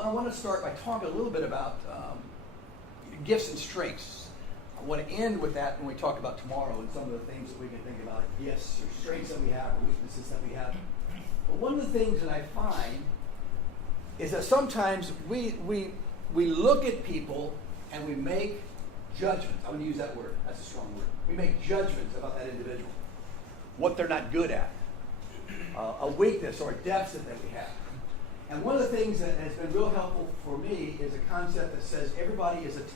I want to start by talking a little bit about gifts and strengths. I want to end with that when we talk about tomorrow and some of the things that we can think about, gifts or strengths that we have or weaknesses that we have. But one of the things that I find is that sometimes we look at people and we make judgments. I'm going to use that word. That's a strong word. We make judgments about that individual, what they're not good at, a weakness or a deficit that we have. And one of the things that has been real helpful for me is a concept that says everybody is a 10.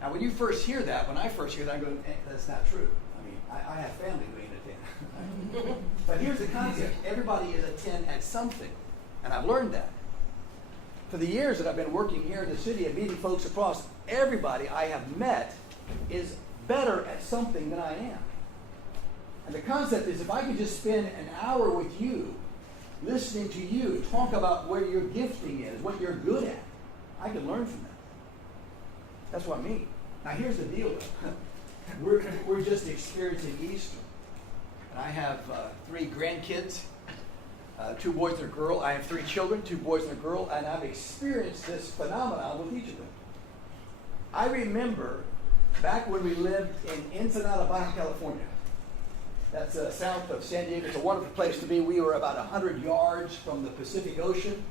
Now, when you first hear that, when I first hear that, I go, that's not true. I mean, I have family being a 10. But here's the concept. Everybody is a 10 at something. And I've learned that. For the years that I've been working here in the city and meeting folks across, everybody I have met is better at something than I am. And the concept is if I could just spend an hour with you, listening to you, talk about where your gifting is, what you're good at, I can learn from that. That's what I mean. Now here's the deal. We're just experiencing Easter. And I have 3 grandkids, 2 boys and a girl. I have 3 children, 2 boys and a girl, and I've experienced this phenomenon with each of them. I remember back when we lived in Ensenada, Baja California. That's south of San Diego. It's a wonderful place to be. We were about 100 yards from the Pacific Ocean.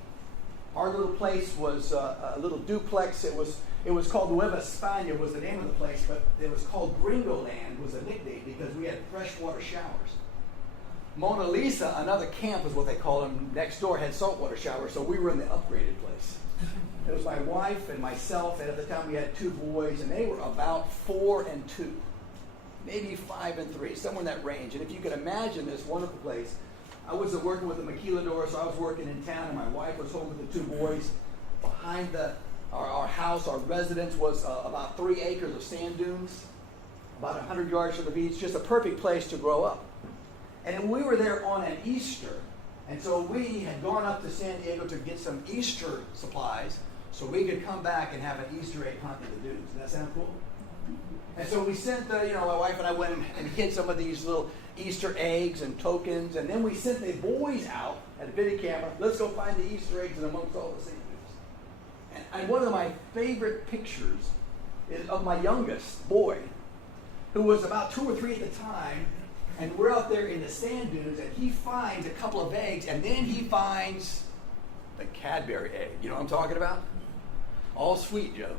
Our little place was a little duplex. It was called Nueva España was the name of the place, but it was called Gringo Land was the nickname because we had freshwater showers. Mona Lisa, another camp is what they call them, next door had saltwater showers, so we were in the upgraded place. It was my wife and myself, and at the time we had 2 boys, and they were about 4 and 2. Maybe 5 and 3, somewhere in that range. And if you can imagine this wonderful place, I was working with the maquiladora, so I was working in town, and my wife was home with the 2 boys. Behind our house, our residence was about 3 acres of sand dunes, about 100 yards from the beach, just a perfect place to grow up. And we were there on an Easter, and so we had gone up to San Diego to get some Easter supplies so we could come back and have an Easter egg hunt in the dunes. Does that sound cool? And so we sent, my wife and I went and hid some of these little Easter eggs and tokens, and then we sent the boys out at a video camera. Let's go find the Easter eggs and amongst all the sand dunes. And one of my favorite pictures is of my youngest boy, who was about 2 or 3 at the time, and we're out there in the sand dunes, and he finds a couple of eggs, and then he finds the Cadbury egg. You know what I'm talking about? All sweet, Joe.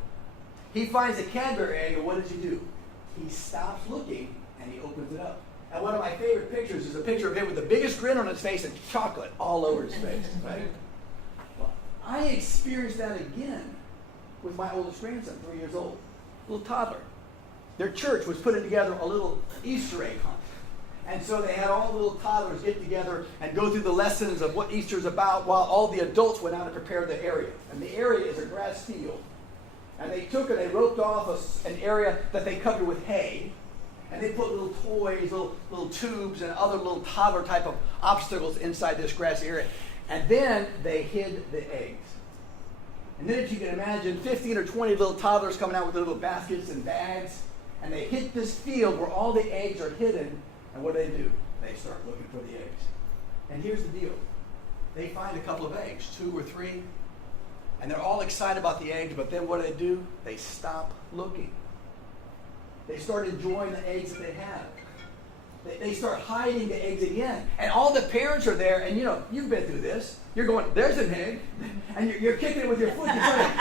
He finds a Cadbury egg, and what does he do? He stops looking, and he opens it up. And one of my favorite pictures is a picture of him with the biggest grin on his face and chocolate all over his face, right? Well, I experienced that again with my oldest grandson, 3 years old, little toddler. Their church was putting together a little Easter egg hunt. And so they had all the little toddlers get together and go through the lessons of what Easter is about while all the adults went out and prepared the area. And the area is a grass field. And they took it, they roped off an area that they covered with hay, and they put little toys, little tubes, and other little toddler type of obstacles inside this grass area. And then they hid the eggs. And then if you can imagine 15 or 20 little toddlers coming out with little baskets and bags, and they hit this field where all the eggs are hidden, and what do? They start looking for the eggs. And here's the deal. They find a couple of eggs, 2 or 3, and they're all excited about the eggs, but then what do? They stop looking. They start enjoying the eggs that they have. They start hiding the eggs again. And all the parents are there, and you've been through this. You're going, there's an egg, and you're kicking it with your foot.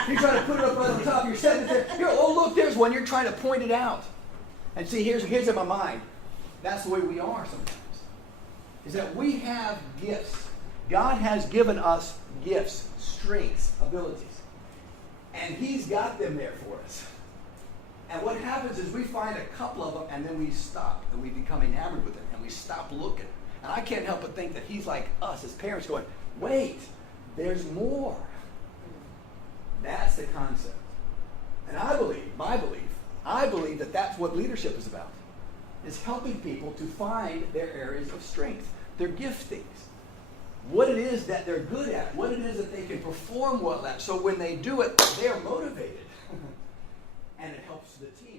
You're trying to put it up right on top. You're setting it there. Oh, look, there's one. You're trying to point it out. And see, here's in my mind. That's the way we are sometimes. Is that we have gifts. God has given us gifts, strengths, abilities. And He's got them there for us. And what happens is we find a couple of them and then we stop and we become enamored with them and we stop looking. And I can't help but think that He's like us as parents going, wait, there's more. That's the concept. And I believe that that's what leadership is about. Is helping people to find their areas of strength, their giftings, what it is that they're good at, what it is that they can perform well at. So when they do it, they're motivated. And it helps the team.